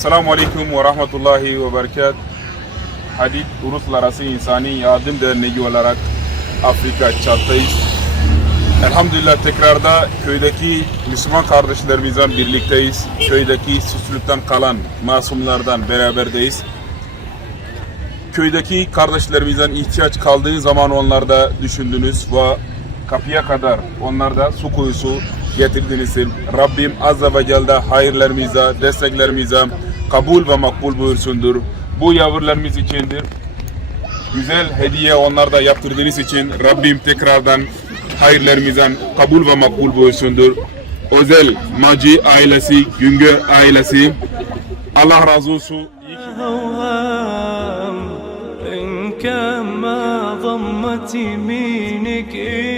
Selamun Aleyküm ve Rahmetullahi ve Berekat. Hadid Uluslararası İnsani Yardım Derneği olarak Afrika Çat'tayız. Elhamdülillah tekrarda köydeki Müslüman kardeşlerimizle birlikteyiz. Köydeki suçluluktan kalan masumlardan beraberdeyiz. Köydeki kardeşlerimizden ihtiyaç kaldığı zaman onlarda düşündünüz ve kapıya kadar onlarda su kuyusu getirdiniz. Rabbim Azze ve Celle hayırlarımıza, desteklerimize kabul ve makbul buyursundur. Bu yavrularımız içindir. Güzel hediye onlarda yaptırdığınız için Rabbim tekrardan hayırlarımızdan kabul ve makbul buyursundur. Özel Maci ailesi, Güngör ailesi Allah razı olsun. İyi ki هوام إن كان ما ضمت يمينك يميني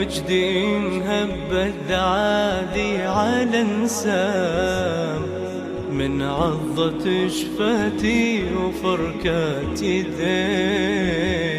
وجدي إن هبت عادي على انسام من عضة شفتي وفركات يدين